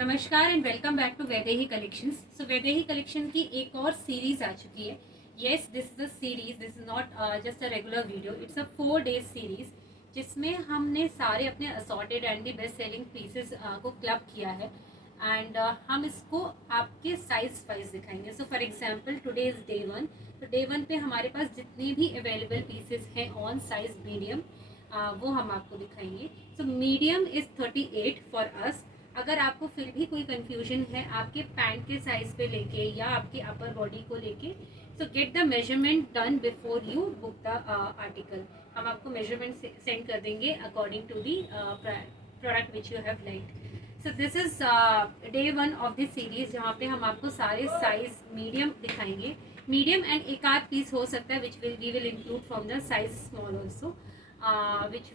नमस्कार and welcome back to Vaidehi collections. So Vaidehi collection की एक और सीरीज आ चुकी है। Yes, this is a series, this is not just a regular video, it's a 4 days series जिसमें हमने सारे अपने assorted and the best selling pieces को क्लब किया है एंड हम इसको आपके साइज वाइज दिखाएंगे। So for example today is day 1। तो डे 1 पे हमारे पास जितने भी अवेलेबल पीसेस हैं ऑन साइज मीडियम वो हम आपको दिखाएंगे। So medium is 38 for us. अगर आपको फिर भी कोई कंफ्यूजन है आपके पैंट के साइज पे लेके या आपके अपर बॉडी को लेके, so get the measurement done before you book the article. हम आपको मेजरमेंट सेंड कर देंगे according to the product which you have liked. So this is day 1 of this series जहाँ पे हम आपको सारे साइज मीडियम दिखाएंगे। मीडियम एंड एक आध पीस हो सकता है which we will include from the size small also,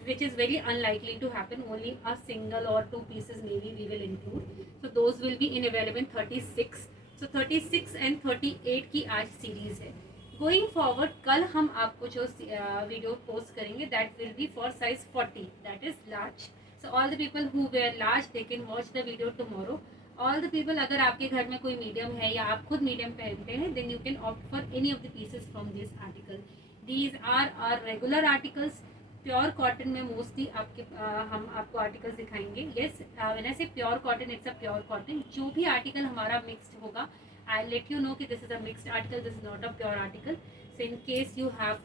which is very unlikely to happen. Only a single or two pieces maybe we will include. So those will be in available in 36. So 36 and 38 की आज series है। Going forward कल हम आपको जो video post करेंगे that will be for size 40, that is large. So all the people who wear large they can watch the video tomorrow. All the people अगर आपके घर में कोई मीडियम है या आप खुद मीडियम पहनते हैं then you can opt for any of the pieces from this article. These are our regular articles. Pure cotton में मोस्टली आपके हम आपको आर्टिकल्स दिखाएंगे। येस, व्हेन आई से pure cotton, it's a pure cotton. जो भी आर्टिकल हमारा mixed होगा आई लेट यू नो कि this is a mixed article, this is not a pure article. So in case you have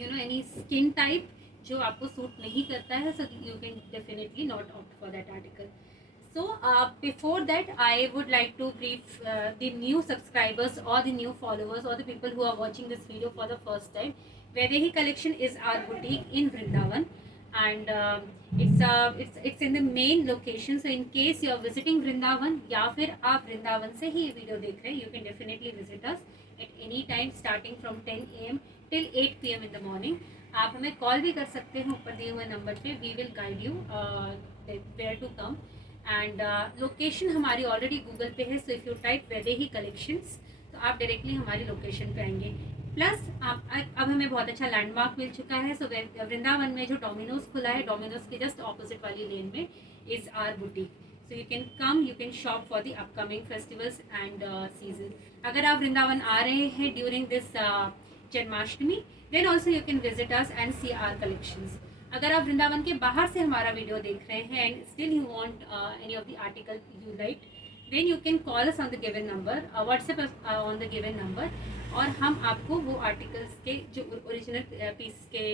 any skin type जो आपको suit नहीं करता है, so you can definitely not opt for that article. So before that, I would like to brief the new subscribers or the new followers or the people who are watching this video for the first time. Vaidehi Collection is our boutique in Vrindavan, and it's in the main location. So in case you are visiting Vrindavan या फिर आप वृंदावन से ही ये video देख रहे हैं, you can definitely visit us at any time starting from 10 AM till 8 PM in the morning. आप हमें कॉल भी कर सकते हैं ऊपर दिए हुए नंबर पे। We will guide you where to come and location हमारी ऑलरेडी गूगल पे है। So if you type Vaidehi collections तो आप डायरेक्टली हमारी लोकेशन पे आएंगे। प्लस आप अब हमें बहुत अच्छा लैंडमार्क मिल चुका है। सो वृंदावन में जो डोमिनोज खुला है, डोमिनोज के जस्ट ऑपोजिट वाली लेन में is our boutique. So you can come, you can shop for the upcoming festivals and season. अगर आप वृंदावन आ रहे हैं during this Janmashtami then also you can visit us and see our collections. अगर आप वृंदावन के बाहर से हमारा वीडियो देख रहे हैं and still you want any of the article you like, then you can call us on the given number, WhatsApp on the given number, और हम आपको वो आर्टिकल्स के जो ओरिजिनल पीस के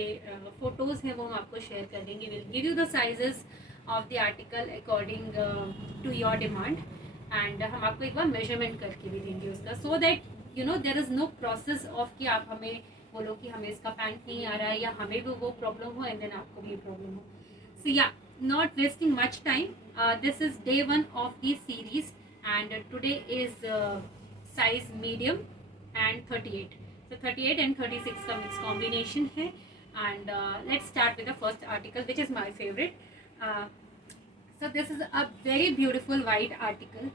फोटोज़ हैं वो हम आपको शेयर कर देंगे। Will give you the sizes of the article according to your demand and हम आपको एक बार मेजरमेंट करके भी देंगे उसका, so that you know there is no process of कि आप हमें बोलो कि हमें इसका पैंट नहीं आ रहा है या हमें भी वो प्रॉब्लम हो एंड देन आपको भी प्रॉब्लम हो। सो या, not wasting much time, this is day 1 of the series and today is size medium and 38। So 38 and 36 का मिक्स कॉम्बिनेशन है and let's start with the first article which is my favourite. So this is a very beautiful white article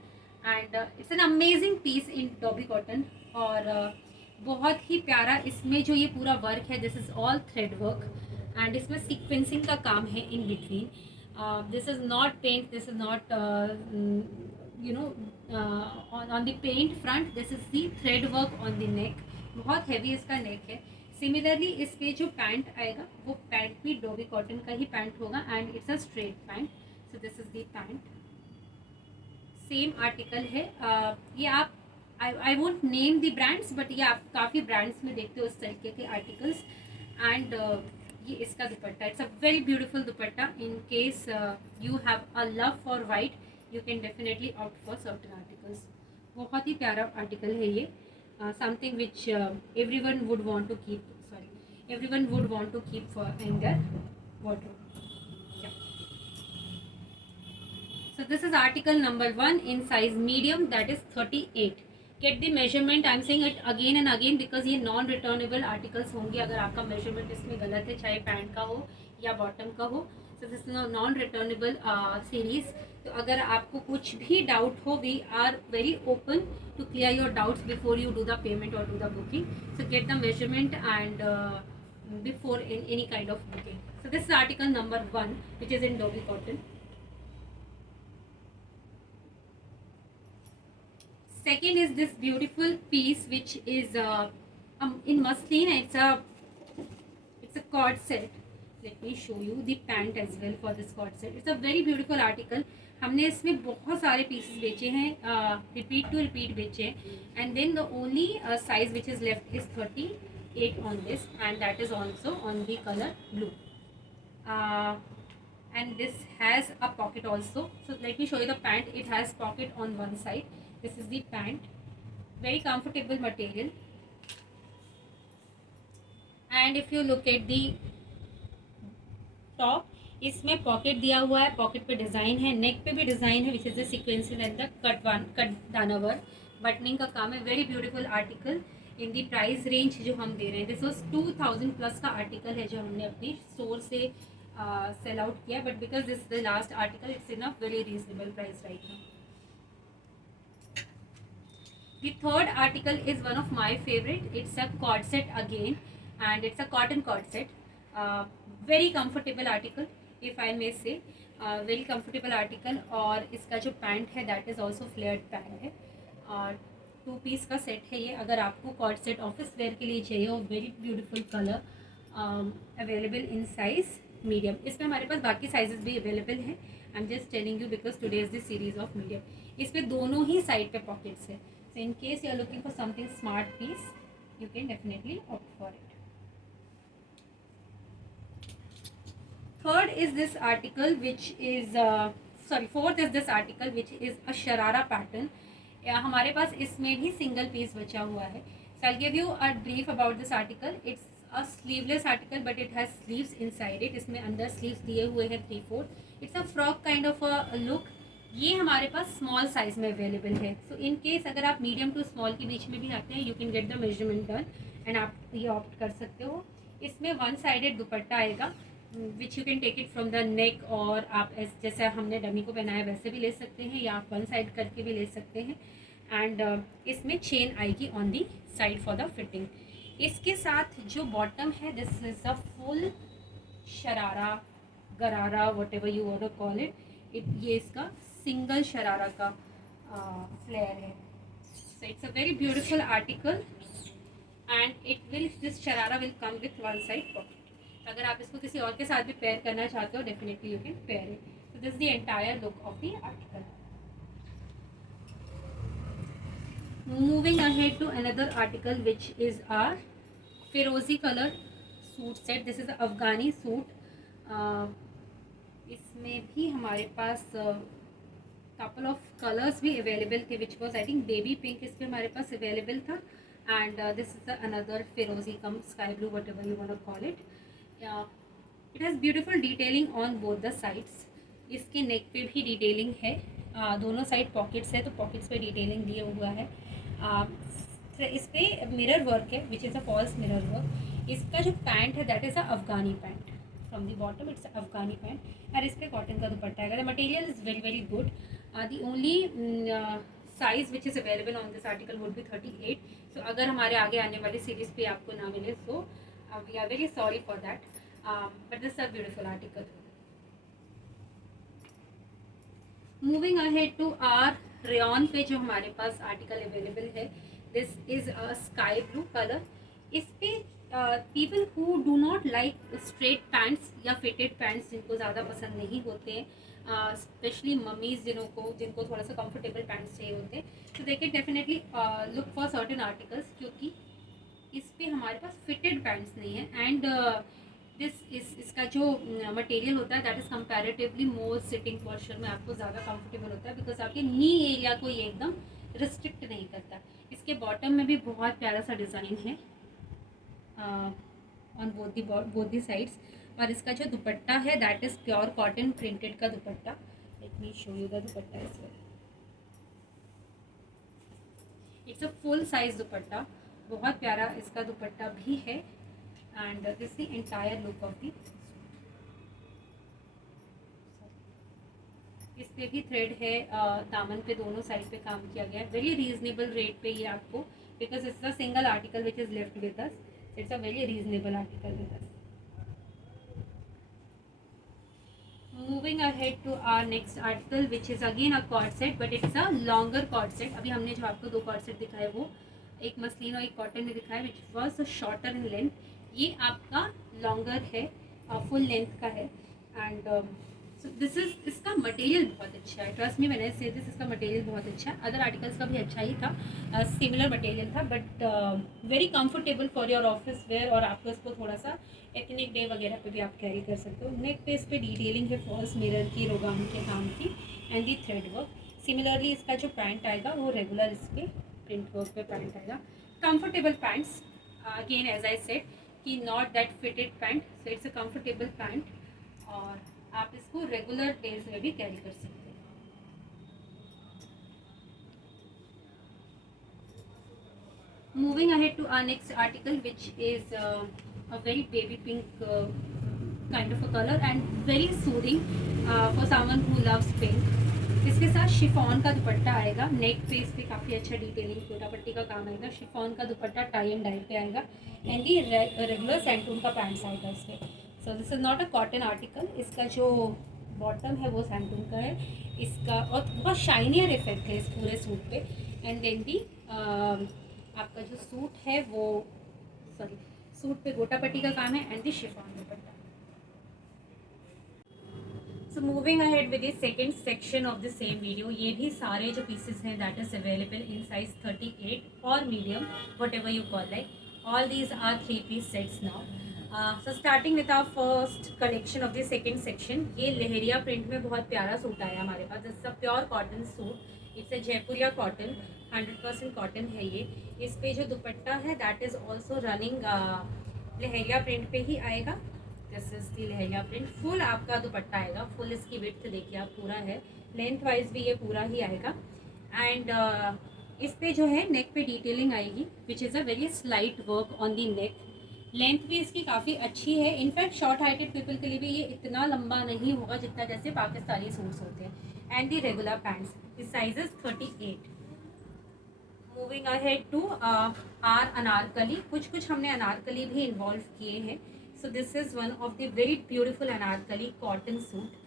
and it's an amazing piece in Dobby cotton और बहुत ही प्यारा इसमें जो ये पूरा वर्क है, this is all thread work and इसमें सीक्वेंसिंग का काम है in between. This is not paint, this is not you know on the paint front, this is the thread work on the neck. बहुत heavy इसका नेक है। Similarly इस पे जो पैंट आएगा वो पैंट भी डोबी कॉटन का ही पैंट होगा and it's a straight pant. So this is the pant, same article है। ये आप I won't name the brands but ये आप काफ़ी ब्रांड्स में देखते हो इस तरीके के आर्टिकल्स एंड ये इसका dupatta, it's a very beautiful dupatta. In case you have a love for white you can definitely opt for certain articles. बहुत ही प्यारा आर्टिकल है ये, something which everyone would want to keep, sorry everyone would want to keep for in their wardrobe. So this is article number 1 in size medium, that is 38. Get the measurement, I am saying it again and again because ये non returnable articles होंगे अगर आपका measurement इसमें गलत है, चाहे pant का हो या बॉटम का हो। So this is non returnable series. तो अगर आपको कुछ भी डाउट हो, we are very open to clear your doubts before you do the payment और do the booking. So get the measurement and before in any kind of booking. So this is article number 1 which is in Dobby cotton. Second is this beautiful piece which is in muslin. It's a cord set. Let me show you the pant as well for this cord set. It's a very beautiful article. हमने इसमें बहुत सारे pieces बेचे हैं, repeat to repeat बेचे हैं, and then the only size which is left is 38 on this, and that is also on the color blue. And this has a pocket also. So let me show you the pant. It has pocket on one side. This is the pant. Very comfortable material. And if you look at the top, इसमें pocket दिया हुआ है, pocket पे design है, नेक पे भी design है which is the sequential and the cut दाना वर्क. बटनिंग का काम है. Very beautiful article in the price range जो हम दे रहे हैं. दिस वॉज 2000 प्लस का आर्टिकल है जो हमने अपनी स्टोर से सेल आउट किया, but because this the last article it's in a very reasonable price right now. The third article is one of my favorite. It's a cord set again, and it's a cotton cord set. Very comfortable article, if I may say. Very comfortable article. और इसका जो pant है that is also flared pant है, और 2 piece का set है ये. अगर आपको कॉर्ड सेट ऑफिस वेयर के लिए चाहिए हो, very beautiful colour, available in size medium. इसमें हमारे पास बाकी साइजेस भी अवेलेबल हैं. I am just telling you because today is the series of medium. इसमें दोनों ही साइड पे पॉकेट्स है. So in case you are looking for something smart piece, you can definitely opt for it. Third is this article which is fourth is this article which is a sharara pattern. हमारे पास इसमें भी single piece बचा हुआ है. So I'll give you a brief about this article. It's a sleeveless article but it has sleeves inside it. इसमें अंदर sleeves दिए हुए हैं 3/4. It's a frock kind of a look. ये हमारे पास स्मॉल साइज में अवेलेबल है. सो इन केस अगर आप मीडियम टू स्मॉल के बीच में भी आते हैं, you can get the measurement done and आप ये ऑप्ट कर सकते हो. इसमें वन साइडेड दुपट्टा आएगा which you can take it from the neck, और आप जैसे हमने डमी को पहनाया वैसे भी ले सकते हैं, या आप वन साइड करके भी ले सकते हैं. एंड इसमें चेन आएगी on the side for the fitting. इसके साथ जो बॉटम है, this is a full sharara gharara whatever you want to call it. ये इसका सिंगल शरारा का फ्लेयर है. So it's a very beautiful article and this sharara will come with one side pocket. अगर आप इसको किसी और के साथ भी पेयर करना चाहते हो, definitely you can pair it. So this the entire look of the article. Moving ahead to another article which is our ferozi colour suit set. This is Afghani suit. इसमें भी हमारे पास couple of colors भी available थे which was I think baby pink. इसमें हमारे पास available था. and this is another फिरोजी कम sky blue whatever you want to call it. It has beautiful detailing on both the sides. इसके नेक पे भी डिटेलिंग है. दोनों साइड पॉकेट्स है तो पॉकेट्स पे डिटेलिंग दिया हुआ है. इस पर मिरर वर्क है which is a false mirror work. इसका जो पैंट है that is a Afghani pant. From the bottom it's Afghani pant, और इस पर कॉटन का दुपट्टा है. The material is very very good. The only size which is available on this article would be 38. So अगर हमारे आगे आने वाली सीरीज़ पे आपको ना मिले, so we are very sorry for that, but this a beautiful article. Moving ahead to our rayon पे जो हमारे पास आर्टिकल अवेलेबल है, this is a sky blue colour. इस पे people who do not like straight pants या fitted pants, जिनको ज़्यादा पसंद नहीं होते हैं, स्पेशली मम्मीज़ जिनको थोड़ा सा कंफर्टेबल पैंट्स चाहिए होते हैं, तो they can definitely look for certain articles, क्योंकि इस पे हमारे पास फिटेड पैंट्स नहीं है. एंड इसका जो मटेरियल होता है that is comparatively more sitting posture में आपको ज़्यादा कंफर्टेबल होता है, बिकॉज आपके नी एरिया को ये एकदम रिस्ट्रिक्ट नहीं करता. इसके बॉटम में भी बहुत प्यारा सा डिज़ाइन है ऑन बोथ दी साइड्स. और इसका जो दुपट्टा है that is pure cotton printed का dupatta. Let me show you the dupatta as well. It's a full size dupatta. बहुत प्यारा इसका दुपट्टा भी है. And this the entire look of the. इस पे भी थ्रेड है. दामन पे दोनों साइड पे काम किया गया है. वेरी रीजनेबल रेट पे ये आपको, because it's a single article which is left with us. It's a very reasonable article with us. Moving ahead to our next article which is again a cord set, but it's a longer cord set. अभी हमने जो आपको 2 cord set दिखाए वो एक muslin और एक cotton में दिखाया, which was shorter in length. ये आपका लॉन्गर है, फुल लेंथ का है. एंड सो दिस इज, इसका मटेरियल बहुत अच्छा है. ट्रस्ट मी व्हेन आई से दिस, इसका मटेरियल बहुत अच्छा है. अदर आर्टिकल्स का भी अच्छा ही था, सिमिलर मटेरियल था, but very comfortable for your office where. और आपको इसको थोड़ा सा एथनिक डे वगैरह पे भी आप कैरी कर सकते हो. नेक पे इस पर डिटेलिंग है फॉल्स मिरर की, रोगान के काम की, and the thread work. Similarly इसका जो पैंट आएगा वो रेगुलर इस पर प्रिंट वर्क पे पैंट आएगा. Comfortable pants, again as I said कि not that fitted pant, so it's a comfortable pant. और आप इसको रेगुलर डेज में भी कैरी कर सकते हैं. Moving ahead to our next article, which is a very baby pink kind of a color and very soothing for someone who loves pink. इसके साथ शिफॉन का दुपट्टा आएगा. नेक पे इस पे काफ़ी अच्छा डिटेलिंग छोटा पट्टी का काम आएगा. शिफॉन का दुपट्टा टाई एंड डाई पे आएगा, एंड ये रेगुलर सैंटून का पैंट्स आएगा इसमें. सो this is not a cotton article. इसका जो बॉटम है वो सैंटून का है इसका, और बहुत शाइनियर इफेक्ट है इस पूरे सूट पे. एंड देन दी आपका जो सूट है वो, सॉरी, सूट पे गोटा पट्टी का काम है, and the chiffon dupatta. So moving ahead with the second section of the same video. ये भी सारे जो पीसेस हैं that is available in size 38 और medium, whatever you call like. All these are 3-piece sets now. So starting with our first collection of the second section. ये leheriya print में बहुत प्यारा सूट आया हमारे पास. It's a pure cotton suit. It's a Jaipuria cotton, 100% cotton है ये. इस पे जो दुपट्टा है that is also running lehariya print पे ही आएगा. This is the lehariya print. Full आपका दुपट्टा आएगा. फुल इसकी विड्थ देखिए आप, पूरा है. लेंथ वाइज भी ये पूरा ही आएगा. एंड इस पे जो है नेक पे डिटेलिंग आएगी, विच is a very slight work on the neck. Length भी इसकी काफ़ी अच्छी है. इनफैक्ट शॉर्ट हाइटेड पीपल के लिए भी ये इतना लंबा नहीं होगा जितना जैसे पाकिस्तानी सूट्स होते हैं. And the regular pants, this size is 38. Moving ahead to our Anarkali. कुछ हमने अनारकली भी इन्वॉल्व किए हैं. So this is one of the very beautiful Anarkali cotton suit.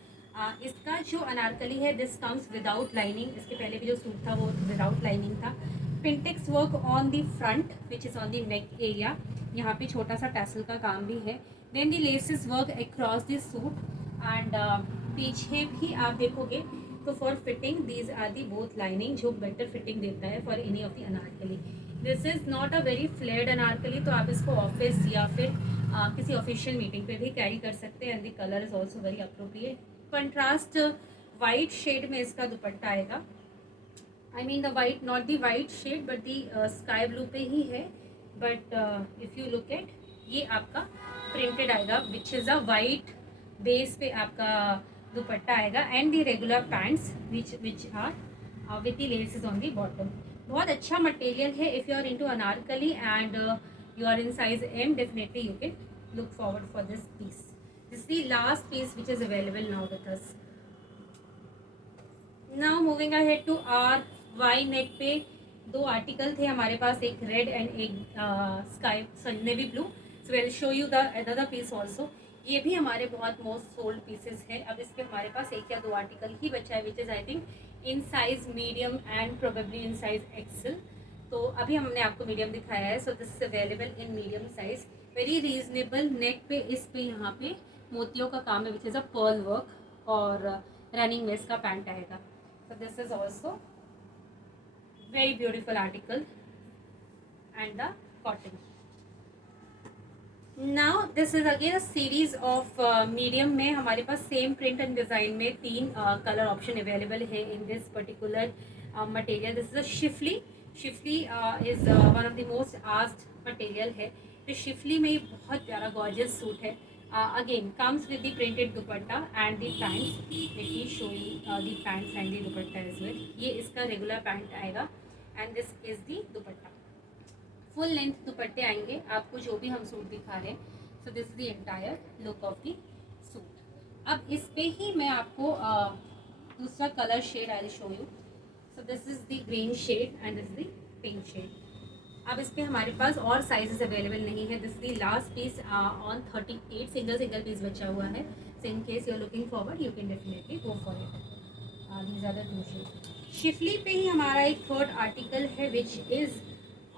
इसका जो अनारकली है दिस कम्स विदाउट लाइनिंग. इसके पहले भी जो सूट था वो विदाउट लाइनिंग था. Pintucks work on the front which is on the neck area. यहाँ पे छोटा सा टैसल का काम भी है. Then the laces work across this suit. And पीछे भी आप देखोगे तो for fitting these are the both lining, जो बेटर फिटिंग देता है for any of the Anarkali. This is not a very flared Anarkali, तो आप इसको ऑफिस या फिर किसी ऑफिशियल मीटिंग पे भी कैरी कर सकते हैं. And the colour is also very appropriate. Contrast white shade में इसका दुपट्टा आएगा. I mean the white, not the white shade but the sky blue पे ही है. But if you look at, ये आपका प्रिंटेड आएगा which is a white base पे आपका दुपट्टा आएगा. And the regular pants which are with the laces on the bottom. बहुत अच्छा मटेरियल है. If you are into Anarkali and you are in size M, definitely you can look forward for this piece. This the last piece which is available now with us. Now moving ahead to our Y neck पे 2 article थे हमारे पास, एक red and एक sky navy blue. So will show you the other piece also. ये भी हमारे बहुत मोस्ट सोल्ड पीसेस हैं. अब इस पे हमारे पास 1 या 2 आर्टिकल ही बचा है which is I think in size medium and probably in size XL. तो अभी हमने आपको मीडियम दिखाया है. So this is available in medium size. Very reasonable. Neck पे इस पे यहाँ पे मोतियों का काम है which is a pearl work, और रनिंग में इसका पैंट आएगा. So this is also very beautiful article and the cotton. Now this is again a series of medium में हमारे पास सेम प्रिंट एंड डिज़ाइन में 3 कलर ऑप्शन अवेलेबल है in this particular material. This is a schiffli. Schiffli is one of the most asked material है. तो schiffli में ये बहुत प्यारा गॉर्जियस सूट है. Again comes with the printed dupatta and the pants. Let me show you the pants and the dupatta as well. ये इसका regular pant आएगा and this is the dupatta. Full length दुपट्टे आएंगे आपको जो भी हम सूट दिखा रहे हैं. So this is the entire look of the suit. अब इस पे ही मैं आपको दूसरा colour shade I will show you. So this is the green shade and this is the pink shade. अब इस पे हमारे पास और साइजेस अवेलेबल नहीं है. This is the last piece on 38. Single piece बचा हुआ है. So in case you're looking forward, you can definitely go for it. These are the two shades. Schiffli पे ही हमारा एक थर्ड आर्टिकल है which is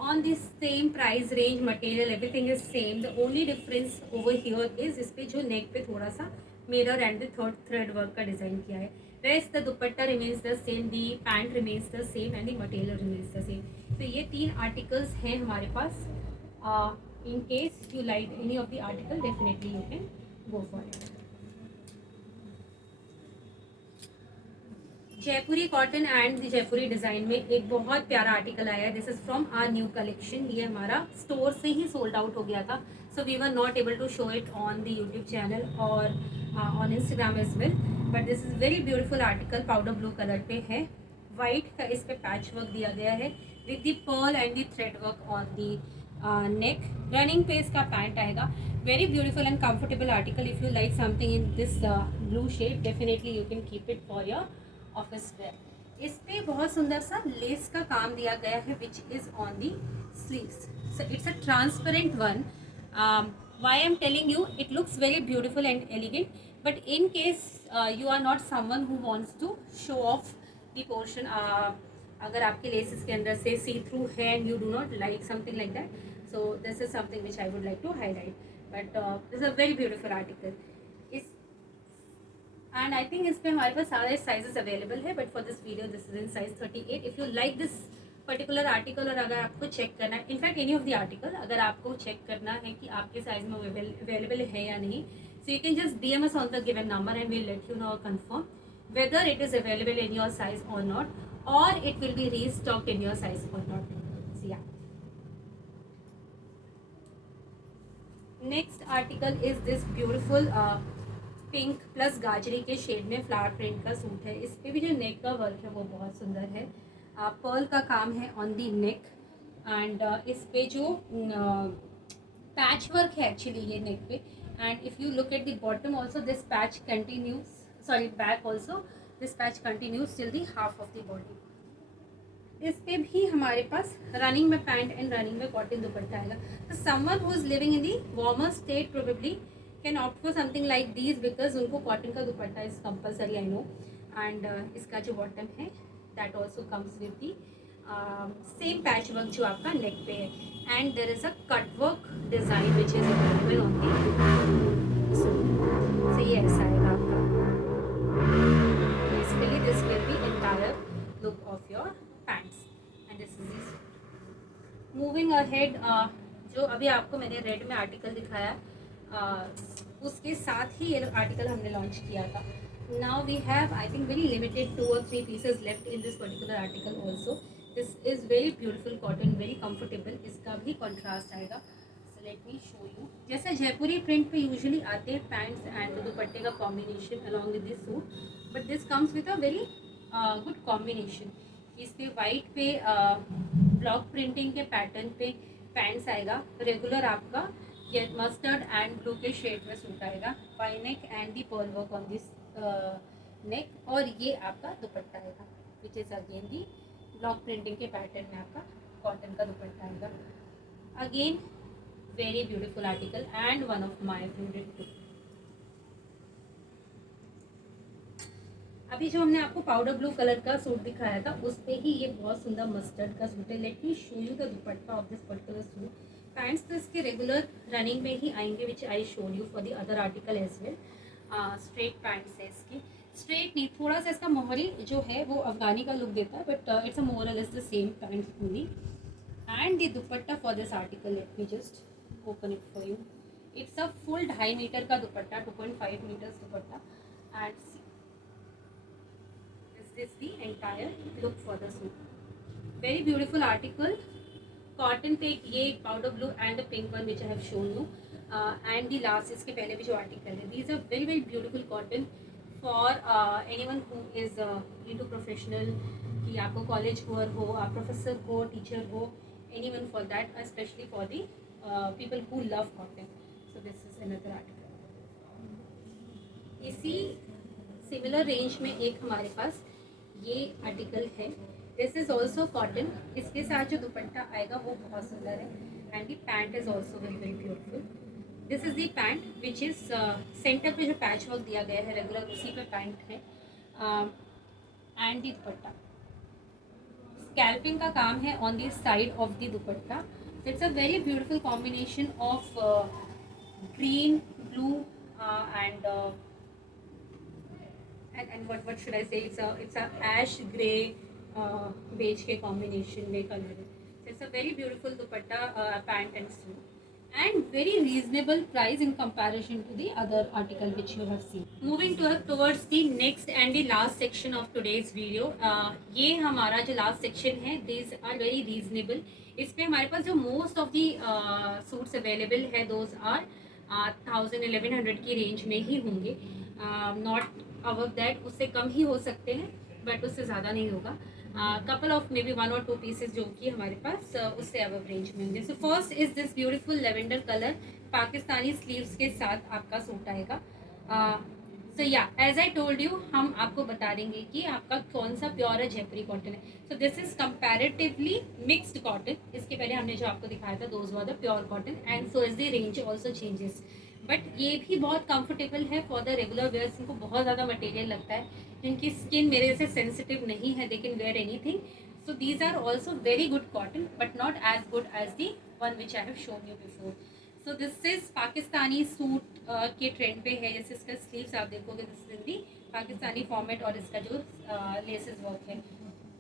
on this same price range, material everything is same. The only difference over here is इस पे जो नेक पे थोड़ा सा mirror and the third thread work का डिज़ाइन किया है. Rest the dupatta remains the same, the pant remains the same and the material remains the same. तो ये 3 आर्टिकल्स हैं हमारे पास. इन case you like any of the article, definitely you can go for it. Jaipuri cotton and Jaipuri design में एक बहुत प्यारा article आया है. This is from our new collection. ये हमारा स्टोर से ही सोल्ड आउट हो गया था, so we were not able to show it on the YouTube channel और on Instagram as well. But this is very beautiful article. Powder blue colour पे है, white का इस पे पैच वर्क दिया गया है with the pearl and the thread work on the neck. Running पे इसका पैंट आएगा. Very beautiful and comfortable article. If you like something in this blue shade, definitely you can keep it for your office wear. इस पे बहुत सुंदर सा less का काम दिया गया है which is on the sleeves. So it's a transparent one. Why I am telling you, it looks very beautiful and elegant, but in case you are not someone who wants to show off the portion, अगर आपके laces के अंदर से see through है and you do not like something like that, so this is something which I would like to highlight. But this a very beautiful article. इस and I think इस पर हमारे पास सारे साइजेस अवेलेबल है, but for this video this is in size 38. If you like this particular article और अगर आपको check करना है, in fact any of the article, अगर आपको चेक करना है कि आपके साइज में अवेलेबल है या नहीं, सो you can just DM us on the given number and we'll let you know or confirm whether it is available in your size or not, or it will be restocked in your size or not. So yeah. Next article is this beautiful pink plus गाजरी के shade में flower print का suit है. इस पे भी जो नेक का वर्क है वो बहुत सुंदर है. पर्ल का काम है ऑन दी नेक एंड इस पे जो पैच वर्क है एक्चुअली ये नेक पे. And if you look at the bottom also this patch continues, sorry back also this patch continues till the half of the body. इस पे भी हमारे पास रनिंग में पैंट एंड रनिंग में कॉटन दुपट्टा आएगा. तो someone who is living in the warmer state probably can opt for something like these, because उनको cotton का दुपट्टा is compulsory, I know. And इसका जो बॉटम है that also comes with the same patch work जो आपका neck पे है. And there is a cut work design which is available on the. So ये ऐसा आएगा आपका. Basically this will be entire look of your pants and this is this. Moving ahead, जो अभी आपको मैंने रेड में आर्टिकल दिखाया, उसके साथ ही ये आर्टिकल हमने लॉन्च किया था. Now we have I think very limited 2 or 3 pieces left in this particular article also. This is very beautiful cotton, very comfortable. इसका भी कॉन्ट्रास्ट आएगा. So let me show you. जैसे जयपुरी प्रिंट पे usually आते हैं pants and दुपट्टे का combination along with this suit, but this comes with a very good combination. इस पे वाइट पे ब्लॉक प्रिंटिंग के पैटर्न पे पैंट्स आएगा. रेगुलर आपका ये मस्टर्ड एंड ब्लू के शेड में सूट आएगा. Y neck and the pearl work on this neck. और ये आपका दुपट्टा आएगा which is again the block printing के पैटर्न में आपका कॉटन का दुपट्टा आएगा. Again very beautiful article and one of my favourite too. अभी जो हमने आपको पाउडर ब्लू कलर का सूट दिखाया था उस पे ही ये बहुत सुंदर मस्टर्ड का सूट है. Let me show you the dupatta of this particular suit. Pants तो इसके रेगुलर रनिंग में ही आएंगे which I showed you for the other article as well. Straight pants है इसकी. स्ट्रेट नहीं, थोड़ा सा इसका मोहरी जो है वो अफगानी का लुक देता है, बट इट्स अ मोर और less the same pant only. And the dupatta for this article, let me just open it for you. It's a full 2.5 metre का दुपट्टा, 2.5 metres dupatta. And this is the entire look for the suit. Very beautiful article. Cotton पे ये powder blue and pink one which I have shown you. And the last इसके पहले भी जो article है, these are very very beautiful cotton for anyone who is into professional, कि आपको college गोअर हो, आप प्रोफेसर हो, टीचर हो, anyone for that, specially for the people who love cotton. So this is another article. इसी similar range में एक हमारे पास ये आर्टिकल है. This is also cotton. इसके साथ जो दुपट्टा आएगा वो बहुत सुंदर है and the pant is also very very beautiful. This is the pant which is centre पे जो पैच वर्क दिया गया है रेगुलर उसी पे पैंट है। एंड दी दुपट्टा स्कैल्पिंग का काम है on the side of the dupatta. It's a very beautiful combination of green blue and what should I say, it's a ash gray beige के combination में color है। It's a very beautiful dupatta, pant and suit, and very reasonable price in comparison to the other article which you have seen. Moving towards the next and the last section of today's video, ये हमारा जो last section है, these are very reasonable. इसमें हमारे पास जो most of the suits available है those are 1000-1100 की range में ही होंगे, नॉट अबव दैट, उससे कम ही हो सकते हैं बट उससे ज़्यादा नहीं होगा। Couple of may be 1 or 2 pieces जो कि हमारे पास उससे अबव रेंज में होंगे। So first is this beautiful lavender colour, Pakistani sleeves के साथ आपका सूट आएगा। सो या एज आई टोल्ड यू, हम आपको बता देंगे कि आपका कौन सा प्योर जयपुरी कॉटन है। So this is comparatively mixed cotton. इसके पहले हमने जो आपको दिखाया था those were the pure cotton, and so is the range also changes. But ये भी बहुत कंफर्टेबल है फॉर द रेगुलर वेयर्स, जिनको बहुत ज़्यादा मटेरियल लगता है, जिनकी स्किन मेरे से सेंसिटिव नहीं है, they can wear anything. So these are also very good cotton but not as good as the one which I have shown you before. So this is Pakistani suit के trend पे है। जैसे इसका sleeves आप देखोगे, this is the Pakistani format, और इसका जो लेसेस वर्क है,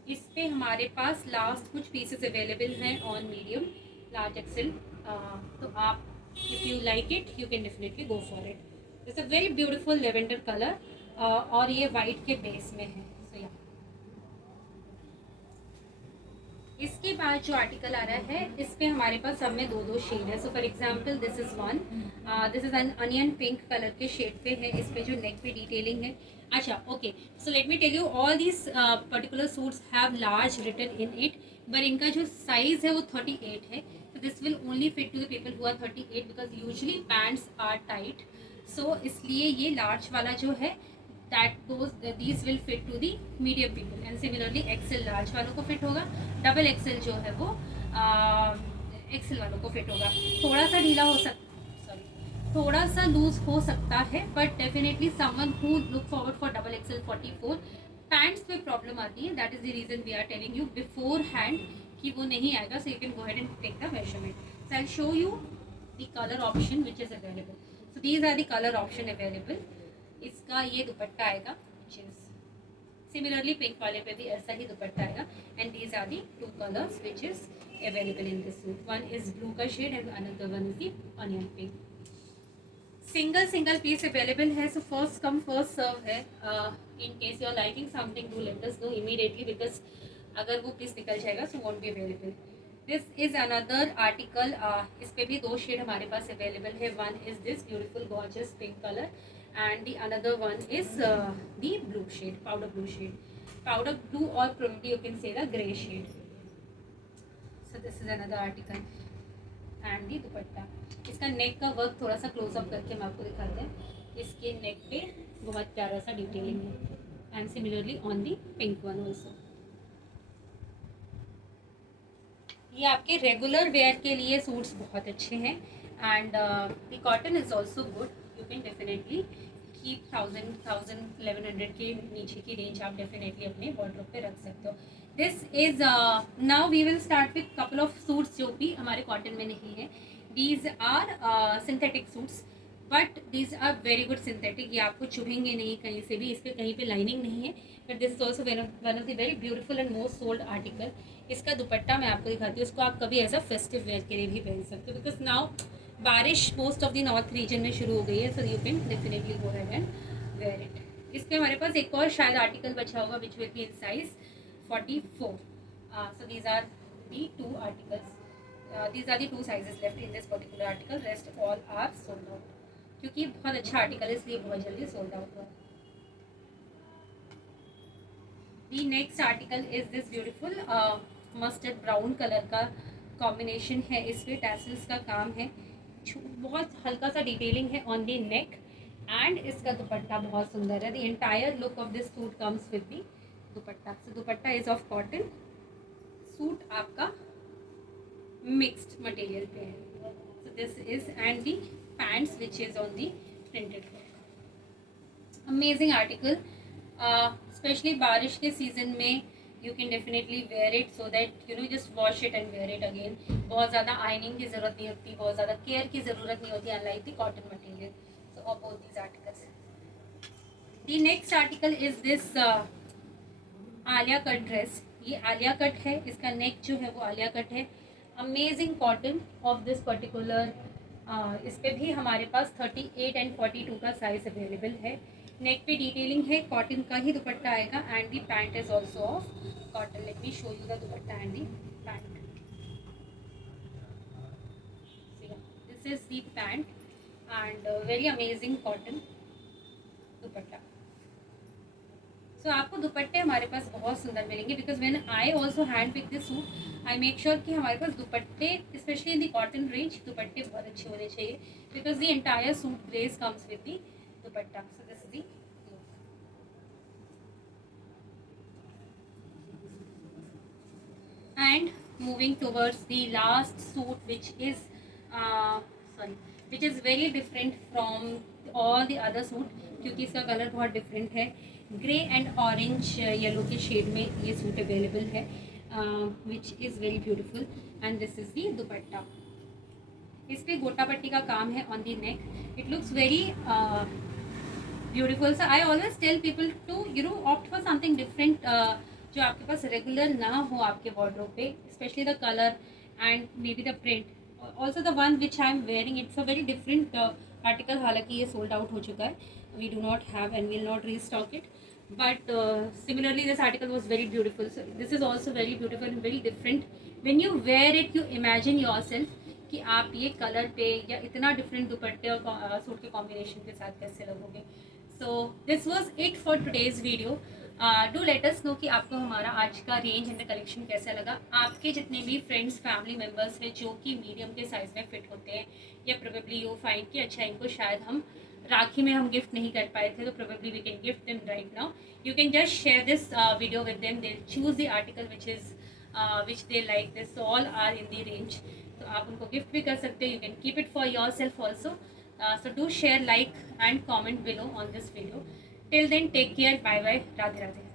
इस पे हमारे पास लास्ट कुछ पीसेस अवेलेबल हैं ऑन मीडियम लार्ज एक्सेल। तो आप if you like it you can definitely go for it. It's a very beautiful lavender color और ये white के बेस में है। So yeah, इसके बाद जो आर्टिकल आ रहा है इस पे हमारे पास सब में दो शेड है। सो for example this is one, this is an onion pink colour के शेड पे है। इस पे जो नेक पे डिटेलिंग है, अच्छा okay, so let me tell you all these particular suits have large written in it, but इनका जो साइज है वो 38 है। So this will only fit to the people who are 38 because usually pants are tight. So इसलिए ये large वाला जो है these will fit to the medium people, and similarly XL large वालों को fit होगा, double XL जो है वो XL वालों को fit होगा। थोड़ा सा ढीला हो थोड़ा सा लूज हो सकता है, but definitely someone who look forward for double XL 44 pants में प्रॉब्लम आती है। That is the reason we are telling you beforehand कि वो नहीं आएगा। So you can go ahead and take the measurement. So I will show you the colour option which is available. So these are the colour option available. इसका ये दुपट्टा आएगा which is similarly pink वाले पे भी ऐसा ही दुपट्टा आएगा, and these are the two colours which is available in this suit. One is blue का shade and another one is the onion pink. Single piece available है। So first come first serve है। In case you are liking something do let us know immediately, because अगर वो piece निकल जाएगा so won't be available. This is another article. इस पे भी दो शेड हमारे पास अवेलेबल है। One is this beautiful gorgeous pink colour and the another one is the blue shade, powder blue, और probably you can say the grey shade. So this is another article and the dupatta. इसका neck का work थोड़ा सा close up करके हम आपको दिखाते हैं। इसके नेक पे बहुत प्यारा सा डिटेलिंग है, and similarly on the pink one also. ये आपके रेगुलर वेयर के लिए सूट्स बहुत अच्छे हैं, and the cotton is also good. You can definitely keep 1100 के नीचे की रेंज आप डेफिनेटली अपने वार्डरोब पे रख सकते हो। This is now we will start with couple of suits जो भी हमारे कॉटन में नहीं है। These are synthetic suits, but these are very good synthetic. ये आपको चुभेंगे नहीं कहीं से भी, इस पर कहीं पे लाइनिंग नहीं है। But this is also one of the very beautiful and most sold article. इसका दुपट्टा मैं आपको दिखाती हूँ, इसको आप कभी एज अ फेस्टिव वेयर के लिए भी पहन सकते हो, बिकॉज नाउ बारिश most of the north region में शुरू हो गई है। So you can definitely go ahead and wear it. इस पर हमारे पास एक और शायद आर्टिकल बचा होगा which will be in size 44। So these are the two articles. These are the two sizes left in this particular article. Rest all are sold out. क्योंकि बहुत अच्छा आर्टिकल है इसलिए बहुत जल्दी सोल्ड आउट हुआ। The next article is this beautiful mustard brown colour का combination है। इसमें टैसल्स का काम है, बहुत हल्का सा डिटेलिंग है ऑन द नेक, एंड इसका दुपट्टा बहुत सुंदर है। The entire look of this suit comes with the dupatta. So dupatta is of cotton, suit आपका मिक्स्ड मटेरियल पे है। So this is and the pants which is on the printed work. Amazing article, especially बारिश के season में you can definitely wear it so that you know just wash it and wear it again. बहुत ज़्यादा ironing की ज़रूरत नहीं होती, बहुत ज़्यादा care की ज़रूरत नहीं होती unlike the cotton material. So of both these articles. The next article is this Alia cut dress. ये आलिया कट है, इसका नेक जो है वो आलिया कट है. Amazing cotton of this particular. इस पे भी हमारे पास 38 एंड 42 का साइज अवेलेबल है. नेक पे डिटेलिंग है, कॉटन का ही दुपट्टा आएगा and the pant is also of cotton. Let me show you the dupatta and the pant. This is the pant and very amazing cotton dupatta. So आपको दुपट्टे हमारे पास बहुत सुंदर मिलेंगे because when I also hand pick this suit I make sure कि हमारे पास दुपट्टे specially in the cotton range दुपट्टे बहुत अच्छे होने चाहिए because the entire suit grace comes with the dupatta. So this is the and moving towards the last suit which is very different from all the other suit क्योंकि इसका colour बहुत different है. Grey and orange yellow के shade में ये suit available है which is very beautiful and this is the dupatta. इस पर गोटा पट्टी का काम है on the neck. It looks very beautiful. So I always tell people to you know opt for something different जो आपके पास रेगुलर ना हो आपके वार्डरोब पे. Specially the colour and maybe the print. Also the one which I am wearing it's a very different article. हालांकि ये sold out हो चुका है. We do not have and will not restock it. But similarly this article was very beautiful. So this is also very beautiful and very different. When you wear it you imagine yourself कि आप ये colour पे या इतना different दुपट्टे और suit के combination के साथ कैसे लगोगे. So this was it for today's video. Do let us no कि आपको हमारा आज का रेंज एंड कलेक्शन कैसा लगा. आपके जितने भी फ्रेंड्स फैमिली मेम्बर्स हैं जो कि मीडियम के साइज़ में फिट होते हैं या प्रोबेबली यू फाइंड कि अच्छा इनको शायद हम राखी में हम गिफ्ट नहीं कर पाए थे तो probably we can gift them right now. You can just share this video with them. They choose the article which they like. This all are in the range. तो आप उनको गिफ्ट भी कर सकते हो. You can keep it for yourself also. So do share, like and comment below on this video. Till then, take care. Bye bye. Radhe Radhe.